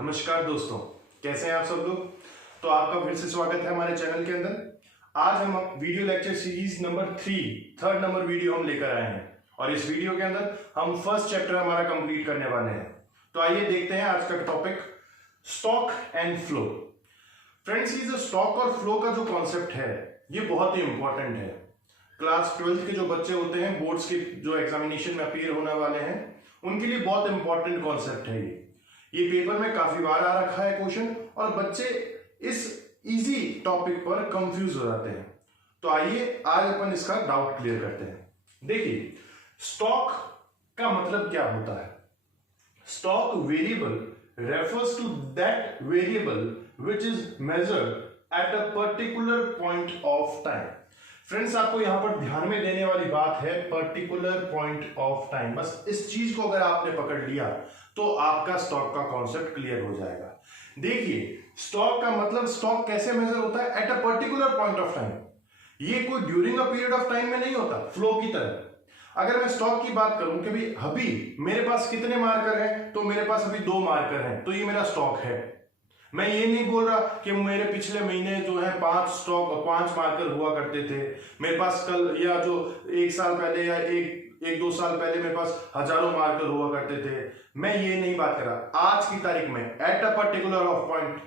नमस्कार दोस्तों, कैसे हैं आप सब लोग। तो आपका फिर से स्वागत है हमारे चैनल के अंदर। आज हम video lecture series number 3 number video हम लेकर आए हैं और इस वीडियो के अंदर हम फर्स्ट चैप्टर हमारा कंप्लीट करने वाले हैं। तो आइए देखते हैं आज का topic, stock and flow. Friends, ये जो स्टॉक और फ्लो का जो कॉन्सेप्ट है ये बहुत ही इंपॉर्टेंट है। क्लास 12th के जो बच्चे होते हैं, बोर्ड्स के जो एग्जामिनेशन में अपीयर होने वाले हैं, उनके लिए बहुत इंपॉर्टेंट कॉन्सेप्ट है ये पेपर में काफी बार आ रखा है क्वेश्चन और बच्चे इस इजी टॉपिक पर कंफ्यूज हो जाते हैं। तो आइए आज अपन इसका डाउट क्लियर करते हैं। देखिए, स्टॉक का मतलब क्या होता है। Stock variable refers to that variable which is measured at a particular point of time. Friends, आपको यहां पर ध्यान में देने वाली बात है पर्टिकुलर पॉइंट ऑफ टाइम। बस इस चीज को अगर आपने पकड़ लिया तो आपका स्टॉक का कॉन्सेप्ट क्लियर हो जाएगा। देखिए, स्टॉक का मतलब स्टॉक कैसे मेजर होता है, eight a particular point of time. ये कोई during a period of time में नहीं होता, फ्लो की तरह। अगर मैं स्टॉक की बात करूं कि भाई अभी मेरे पास कितने मार्कर हैं, तो मेरे पास अभी 2 मार्कर हैं, तो ये मेरा स्टॉक है। मैं ये नहीं बोल रहा कि मेरे पिछले महीने जो है 5 मार्कर हुआ करते थे, मेरे पास कल या जो 1 साल पहले या एक 2 साल पहले मेरे पास हजारों मार्कर हुआ करते थे। मैं ये नहीं बात कर रहा। आज की तारीख में eight a particular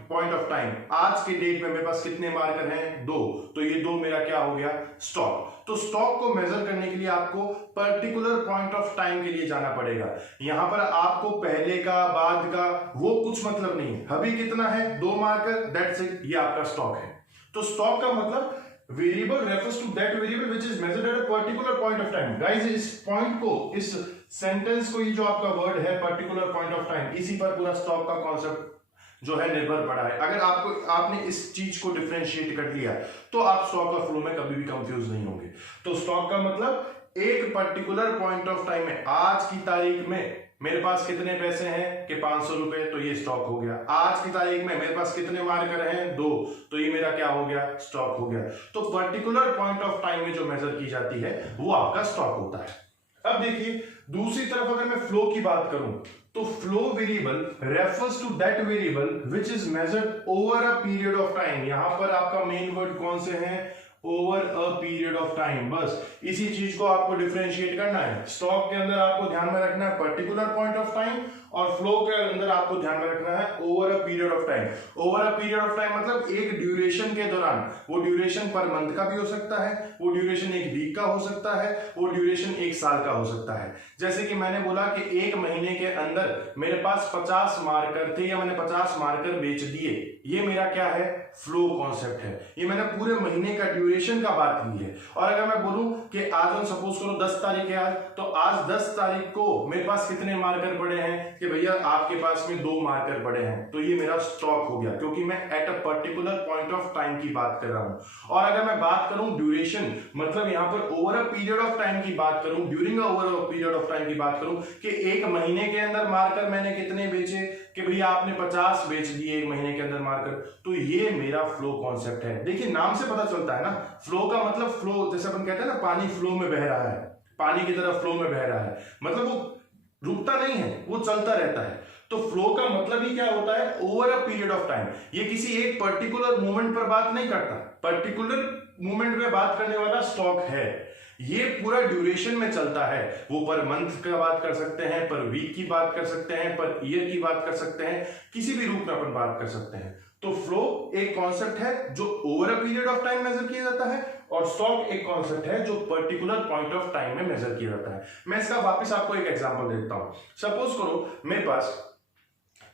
point of time, आज के डेट में मेरे पास कितने मार्कर हैं, 2। तो ये 2 मेरा क्या हो गया, स्टॉक। तो स्टॉक को मेजर करने के लिए आपको पर्टिकुलर पॉइंट ऑफ टाइम के लिए जाना पड़ेगा। यहां पर आपको पहले का बाद का वो कुछ मतलब नहीं है। अभी कितना है, 2 मार्कर, दैट्स इट, ये आपका स्टॉक है। तो स्टॉक का मतलब variable refers to that variable which is measured at a particular point of time. Guys, इस पॉइंट को, इस सेंटेंस को, ये जो आपका वर्ड है पर्टिकुलर पॉइंट ऑफ टाइम, इसी पर पूरा स्टॉक का कॉन्सेप्ट जो है निर्भर पड़ा है। अगर आपने इस चीज को डिफरेंशिएट कर लिया तो आप स्टॉक और फ्लो में कभी भी कंफ्यूज नहीं होंगे। तो स्टॉक का मतलब एक पर्टिकुलर पॉइंट ऑफ टाइम में, आज की तारीख में मेरे पास कितने पैसे हैं कि 500 रुपए, तो ये स्टॉक हो गया। आज की तारीख में मेरे पास कितने मार्कर हैं, 2, तो ये मेरा क्या हो गया, स्टॉक हो गया। तो पर्टिकुलर पॉइंट ऑफ टाइम में जो मेजर की जाती है वो आपका स्टॉक होता है। अब देखिए, दूसरी तरफ अगर मैं फ्लो की बात करूं तो flow variable refers to that variable which is measured over a period of time. यहां पर आपका मेन वर्ड कौन से हैं, over a period of time. बस इसी चीज को आपको डिफरेंशिएट करना है। स्टॉक के अंदर आपको ध्यान में रखना है पर्टिकुलर पॉइंट ऑफ टाइम और फ्लो के अंदर आपको ध्यान में रखना है over a period of time. Over a period of time मतलब एक ड्यूरेशन के दौरान, वो ड्यूरेशन पर मंथ का भी हो सकता है, वो ड्यूरेशन 1 वीक का हो सकता है, वो ड्यूरेशन 1 साल का हो सकता है। जैसे कि मैंने बोला कि 1 महीने के अंदर मेरे पास 50 मार्कर थे या मैंने 50 मार्कर बेच दिए, ये मेरा क्या है, फ्लो कॉन्सेप्ट है। ये मैंने पूरे महीने का ड्यूरेशन का बात की है। और अगर मैं बोलूं कि आज हम सपोज करो 10 तारीख है आज, तो आज 10 तारीख को मेरे पास कितने मार्कर पड़े हैं कि भैया आपके पास में 2 मार्कर पड़े हैं, तो ये मेरा स्टॉक हो गया, क्योंकि मैं eight a particular point of time की बात कर रहा हूं। और अगर मैं बात करूं ड्यूरेशन, मतलब यहां पर over a period of time की बात करूं, during over a period of time की बात करूं कि 1 महीने के अंदर मार्कर मैंने कितने बेचे कि भैया आपने 50 बेच दिए 1 महीने के अंदर मार्कर, तो ये मेरा फ्लो कॉन्सेप्ट है। देखिए, नाम से पता चलता है ना, फ्लो का मतलब फ्लो, जैसे अपन कहते हैं ना पानी फ्लो में बह रहा है, पानी की तरफ फ्लो में बह रहा है, मतलब वो रुकता नहीं है, वो चलता रहता है। तो फ्लो का मतलब ही क्या होता है, over a period of time. ये किसी एक पर्टिकुलर मोमेंट पर बात नहीं करता, पर्टिकुलर मोमेंट में बात करने वाला स्टॉक है। ये पूरा ड्यूरेशन में चलता है, वो पर मंथ का बात कर सकते हैं, पर वीक की बात कर सकते हैं, पर ईयर की बात कर सकते हैं, किसी भी रूप में अपन बात कर सकते हैं। तो फ्लो एक कॉन्सेप्ट है जो over a period of time measure किया जाता है और स्टॉक एक कॉन्सेप्ट है जो पर्टिकुलर पॉइंट ऑफ टाइम में मेजर किया जाता है। मैं इसका वापस आपको एक एग्जांपल देता हूं। सपोज करो मेरे पास,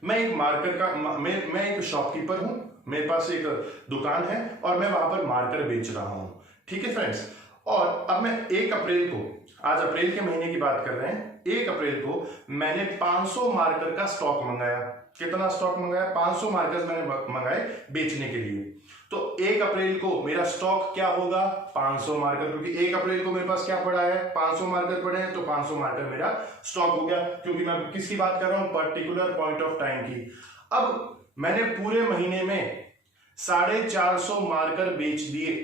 मैं एक मार्कर का, मैं एक शॉपकीपर हूं, मेरे पास एक दुकान है और मैं वहां पर मार्कर बेच रहा हूं, ठीक है फ्रेंड्स। और अब मैं 1 अप्रैल को, आज अप्रैल के महीने की बात कर रहे हैं, 1 अप्रैल को मैंने 500 मार्कर का स्टॉक मंगाया। कितना स्टॉक मंगाया, 500 मार्कर्स मैंने मंगाए बेचने के लिए। तो 1 अप्रैल को मेरा स्टॉक क्या होगा, 500 मार्कर, क्योंकि 1 अप्रैल को मेरे पास क्या पड़ा है, 500 मार्कर पड़े हैं, तो 500 मार्कर मेरा स्टॉक हो गया, क्योंकि मैं किसकी बात कर रहा हूं, पर्टिकुलर पॉइंट ऑफ टाइम की। अब मैंने पूरे महीने में 450 मार्कर बेच दिए,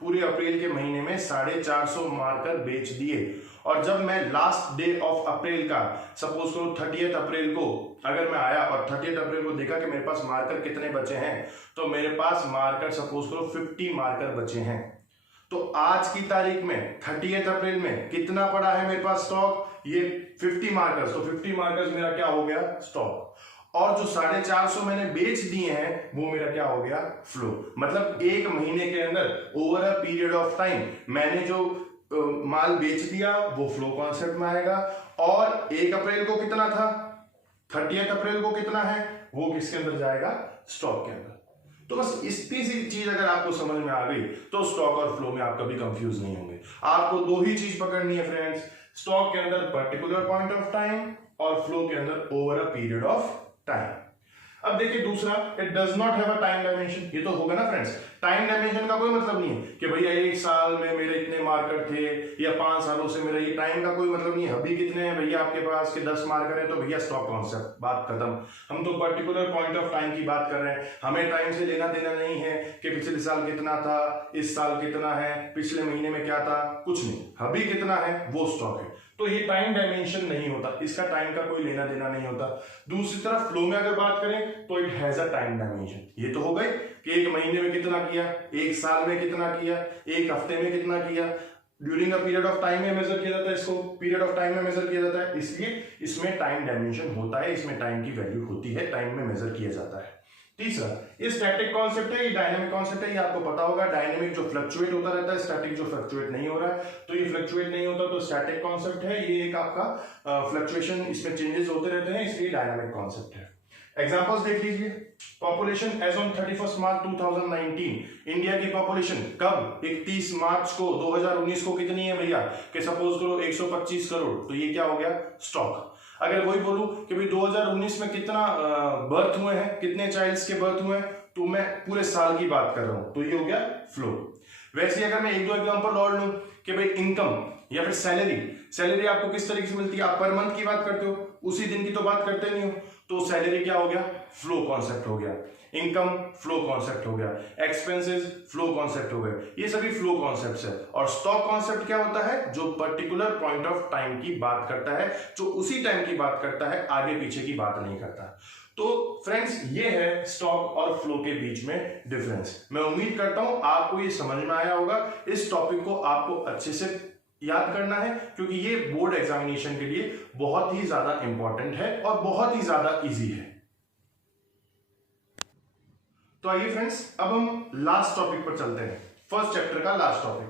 पूरे अप्रैल के महीने में 450 मार्कर बेच दिए। और जब मैं लास्ट डे ऑफ अप्रैल का सपोज करो 30 अप्रैल को अगर मैं आया और 30 अप्रैल को देखा कि मेरे पास मार्कर कितने बचे हैं, तो मेरे पास मार्कर सपोज करो 50 मार्कर बचे हैं। तो आज की तारीख में 30 अप्रैल में कितना पड़ा है मेरे पास स्टॉक, ये 50 मार्कर्स। तो 50 मार्कर्स मेरा क्या हो गया, स्टॉक। और जो 450 मैंने बेच दिए हैं वो मेरा क्या हो गया, फ्लो। मतलब एक महीने के अंदर over a period of time मैंने जो माल बेच दिया वो फ्लो कॉन्सेप्ट में आएगा। और 1 अप्रैल को कितना था, 30 अप्रैल को कितना है, वो किसके अंदर जाएगा, स्टॉक के अंदर। तो बस इतनी सी चीज अगर आपको समझ में आ गई तो स्टॉक और फ्लो में आप कभी कंफ्यूज नहीं होंगे। आपको दो ही चीज पकड़नी है फ्रेंड्स, स्टॉक के अंदर पर्टिकुलर पॉइंट ऑफ टाइम और फ्लो के अंदर over a period of time. अब देखिए दूसरा, it does not have a time dimension. ये तो होगा ना फ्रेंड्स, टाइम डायमेंशन का कोई मतलब नहीं है कि भैया 1 साल में मेरे इतने मार्कर थे या 5 सालों से मेरा ये, टाइम का कोई मतलब नहीं है। अभी कितने हैं भैया आपके पास के 10 मार्कर है तो भैया स्टॉक कॉन्सेप्ट, बात खत्म। हम तो पर्टिकुलर पॉइंट ऑफ टाइम की बात कर रहे हैं, हमें टाइम से लेना देना नहीं है कि पिछले साल कितना था, इस साल कितना है, पिछले महीने में क्या था, कुछ नहीं। अभी कितना है वो स्टॉक है। तो ये टाइम डायमेंशन नहीं होता, इसका टाइम का कोई लेना देना नहीं होता। दूसरी तरफ फ्लो में अगर बात करें तो it has a time dimension. ये तो हो गई कि 1 महीने में कितना किया, 1 साल में कितना किया, 1 हफ्ते में कितना किया, during a period of time में मेजर किया जाता है, इसको पीरियड ऑफ टाइम में मेजर किया जाता है, इसलिए इसमें टाइम डायमेंशन होता है, इसमें टाइम की वैल्यू होती है, टाइम में मेजर किया जाता है। तीसरा, ये स्टैटिक कॉन्सेप्ट है, ये डायनेमिक कॉन्सेप्ट है, ये आपको पता होगा। डायनेमिक जो फ्लक्चुएट होता रहता है, स्टैटिक जो फ्लक्चुएट नहीं हो रहा है। तो ये फ्लक्चुएट नहीं होता तो स्टैटिक कॉन्सेप्ट है, ये एक आपका फ्लक्चुएशन, इसमें चेंजेस होते रहते हैं, इसलिए डायनामिक कॉन्सेप्ट है। एग्जांपल्स देख लीजिए, population age on 31 March 2019, India की पॉपुलेशन कब, 31 मार्च को 2019 को कितनी है भैया, कि सपोज करो 125 करोड़। तो ये क्या हो गया, स्टॉक। अगर वही बोलूं कि भाई 2019 में कितना बर्थ हुए हैं, कितने चाइल्ड्स के बर्थ हुए हैं, तो मैं पूरे साल की बात कर रहा हूं, तो ये हो गया फ्लो। वैसे अगर मैं 1-2 एग्जांपल और लूं कि भाई इनकम या फिर सैलरी आपको किस तरीके से मिलती है, आप पर मंथ की बात करते हो, उसी दिन की तो बात करते नहीं हो, तो सैलरी क्या हो गया, फ्लो कॉन्सेप्ट हो गया। इनकम फ्लो कॉन्सेप्ट हो गया, एक्सपेंसेस फ्लो कॉन्सेप्ट हो गए, ये सभी फ्लो कॉन्सेप्ट्स है। और स्टॉक कॉन्सेप्ट क्या होता है, जो पर्टिकुलर पॉइंट ऑफ टाइम की बात करता है, जो उसी टाइम की बात करता है, आगे पीछे की बात नहीं करता। तो फ्रेंड्स ये है स्टॉक और फ्लो के बीच में डिफरेंस। मैं उम्मीद करता हूं आपको ये समझ में आया होगा। इस टॉपिक को आपको अच्छे से याद करना है क्योंकि ये बोर्ड एग्जामिनेशन के लिए बहुत ही ज्यादा इंपॉर्टेंट है और बहुत ही ज्यादा इजी है। तो आइए फ्रेंड्स, अब हम लास्ट टॉपिक पर चलते हैं, फर्स्ट चैप्टर का last topic,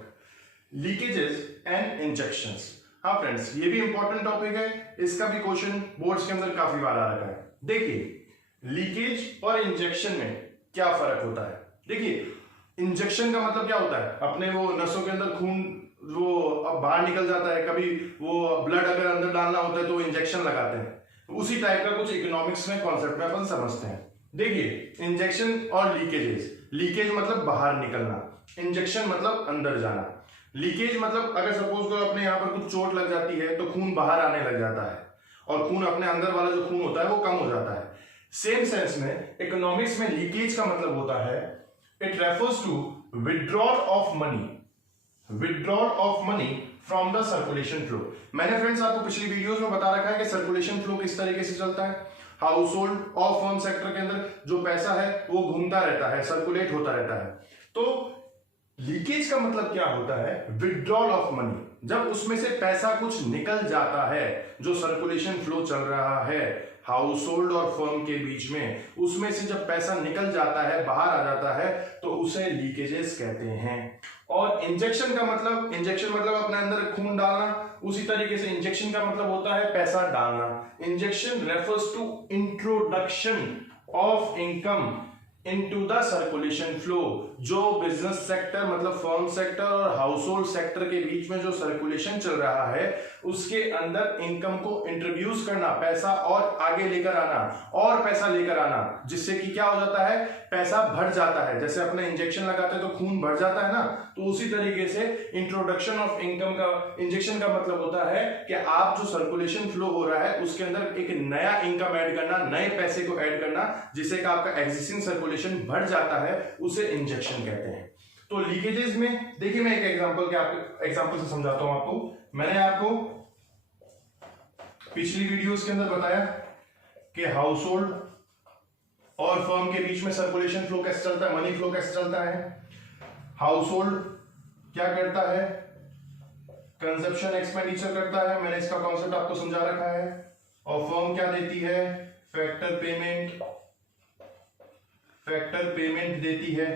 leakages and injections. हाँ फ्रेंड्स, ये भी इंपॉर्टेंट टॉपिक है, इसका भी क्वेश्चन बोर्ड्स के अंदर काफी बार आ रखा है। देखिए लीकेज और इंजेक्शन में क्या फर्क होता है। देखिए इंजेक्शन का मतलब क्या होता है, अपने वो नसों के अंदर खून वो अब बाहर निकल जाता है, कभी वो ब्लड अगर अंदर डालना होता है तो इंजेक्शन लगाते हैं, उसी टाइप का कुछ इकोनॉमिक्स में कॉन्सेप्ट में अपन समझते हैं। देखिए इंजेक्शन और लीकेजेस, लीकेज मतलब बाहर निकलना, इंजेक्शन मतलब अंदर जाना। लीकेज मतलब अगर सपोज करो अपने यहाँ पर कुछ चोट लग जाती है तो खून बाहर आने लग जाता है और खून अपने अंदर वाला जो खून होता है वो कम हो जाता है। सेम सेंस में इकोनॉमिक्स में लीकेज का मतलब होता है, it refers to withdrawal of money from the circulation flow. मैंने फ्रेंड्स आपको पिछली वीडियोस में बता रखा है कि सर्कुलेशन फ्लो किस तरीके से चलता है। हाउस होल्ड और फर्म सेक्टर के अंदर जो पैसा है वो घूमता रहता है, सर्कुलेट होता रहता है। तो लीकेज का मतलब क्या होता है, विड्रॉल ऑफ मनी, जब उसमें से पैसा कुछ निकल जाता है, जो सर्कुलेशन फ्लो चल रहा है हाउस होल्ड और फर्म के बीच में, उसमें से जब पैसा निकल जाता है, बाहर आ जाता है, तो उसे लीकेजेस कहते हैं। और इंजेक्शन का मतलब, इंजेक्शन मतलब अपने अंदर खून डालना, उसी तरीके से इंजेक्शन का मतलब होता है पैसा डालना। Injection refers to introduction of income into the circulation flow. जो बिजनेस सेक्टर मतलब फर्म सेक्टर और हाउस होल्ड सेक्टर के बीच में जो सर्कुलेशन चल रहा है उसके अंदर इनकम को इंट्रोड्यूस करना, पैसा और आगे लेकर आना और पैसा लेकर आना, जिससे कि क्या हो जाता है, पैसा बढ़ जाता है। जैसे अपने इंजेक्शन लगाते हैं तो खून बढ़ जाता है ना, तो उसी तरीके से इंट्रोडक्शन ऑफ इनकम का, इंजेक्शन का मतलब होता है कि आप जो सर्कुलेशन फ्लो हो रहा है उसके अंदर एक नया इनकम ऐड करना, नए पैसे को ऐड करना, जिससे कि आपका एग्जिस्टिंग सर्कुलेशन बढ़ जाता है, उसे इंजेक्शन कहते हैं। तो लीकेजेस में देखिए, मैं एक एग्जांपल से समझाता हूं आपको। मैंने आपको पिछली वीडियोस के अंदर बताया कि हाउस होल्ड और फर्म के बीच में सर्कुलेशन फ्लो कैसे चलता है, मनी फ्लो कैसे चलता है। हाउस होल्ड क्या करता है, कंजप्शन एक्सपेंडिचर करता है, मैंने इसका कॉन्सेप्ट आपको समझा रखा है। और फर्म क्या देती है, फैक्टर पेमेंट देती है।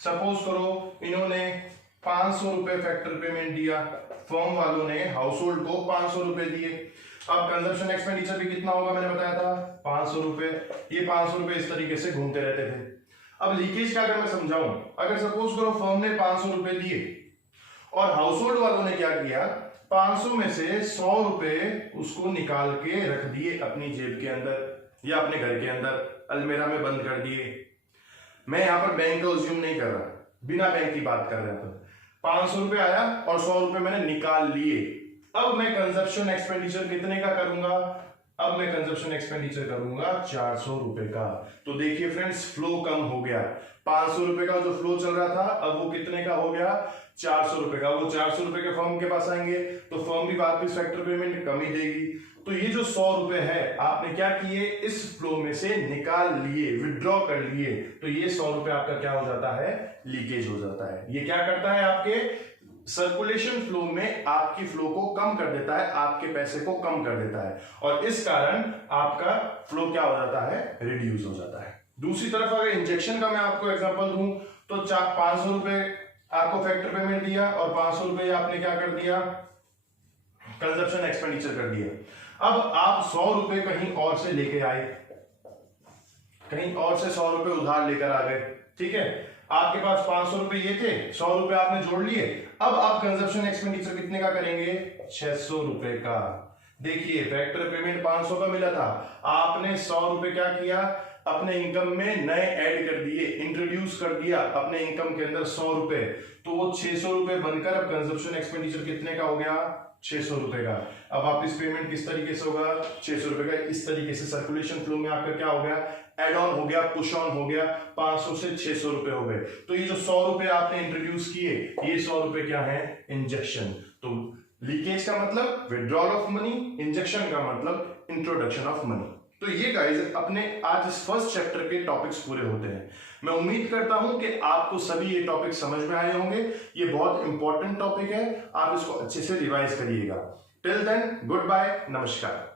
सपोज करो इन्होंने 500 रुपए फैक्टर पेमेंट दिया, फर्म वालों ने हाउस होल्ड को 500 रुपए दिए। अब कंजप्शन एक्सपेंडिचर भी कितना होगा, मैंने बताया था 500 रुपए। ये 500 रुपए इस तरीके से घूमते रहते थे। अब लीकेज का अगर मैं समझाऊं, अगर सपोज करो फर्म ने 500 रुपए दिए और हाउस होल्ड वालों ने क्या किया, 500 में से 100 रुपए उसको निकाल के रख दिए अपनी जेब के अंदर या अपने घर के अंदर अलमीरा में बंद कर दिए। मैं यहां पर बैंक का अज्यूम नहीं कर रहा, बिना बैंक की बात कर रहे हैं। 500 रुपए आया और 100 रुपए मैंने निकाल लिए। अब मैं कंजप्शन एक्सपेंडिचर कितने का करूंगा, अब मैं कंजप्शन एक्सपेंडिचर करूंगा 400 रुपए का। तो देखिए फ्रेंड्स, फ्लो कम हो गया। 500 रुपए का जो फ्लो चल रहा था, अब वो कितने का हो गया, 400 रुपए का। वो 400 रुपए के फर्म के पास आएंगे तो फर्म भी वापस फैक्टर पेमेंट कम ही देगी। तो ये जो 100 रुपए है, आपने क्या किए, इस फ्लो में से निकाल लिए, विड्रॉ कर लिए, तो ये 100 रुपए आपका क्या हो जाता है, लीकेज हो जाता है। ये क्या करता है, आपके सर्कुलेशन फ्लो में आपकी फ्लो को कम कर देता है, आपके पैसे को कम कर देता है, और इस कारण आपका फ्लो क्या हो जाता है, रिड्यूस हो जाता है। दूसरी तरफ अगर इंजेक्शन का मैं आपको एग्जांपल दूं, तो 500 रुपए आपको फैक्टर पेमेंट दिया और 500 रुपए आपने क्या कर दिया, कंजप्शन एक्सपेंडिचर कर दिया। अब आप 100 रुपए कहीं और से लेके आए, कहीं और से 100 रुपए उधार लेकर आ गए, ठीक है। आपके पास 500 रुपए ये थे, 100 रुपए आपने जोड़ लिए। अब आप कंजप्शन एक्सपेंडिचर कितने का करेंगे, 600 रुपए का। देखिए फैक्टर पेमेंट 500 का मिला था, आपने 100 रुपए क्या किया, अपने इनकम में नए ऐड कर दिए, इंट्रोड्यूस कर दिया अपने इनकम के अंदर 100 रुपए, तो वो 600 रुपए बनकर अब कंजप्शन एक्सपेंडिचर कितने का हो गया, 600 रुपए का। अब वापस पेमेंट किस तरीके से होगा, 600 रुपए का। इस तरीके से सर्कुलेशन फ्लो में आपका क्या हो गया, एड ऑन हो गया, पुश ऑन हो गया, 500 से 600 रुपए हो गए। तो ये जो 100 रुपए आपने इंट्रोड्यूस किए, ये 100 रुपए क्या है, इंजेक्शन। तो लीकेज का मतलब विड्रॉल ऑफ मनी, इंजेक्शन का मतलब इंट्रोडक्शन ऑफ मनी। तो ये गाइस अपने आज इस फर्स्ट चैप्टर के टॉपिक्स पूरे होते हैं। मैं उम्मीद करता हूं कि आपको सभी ये टॉपिक समझ में आए होंगे। ये बहुत इंपॉर्टेंट टॉपिक है, आप इसको अच्छे से रिवाइज करिएगा। टिल देन, गुड बाय, नमस्कार।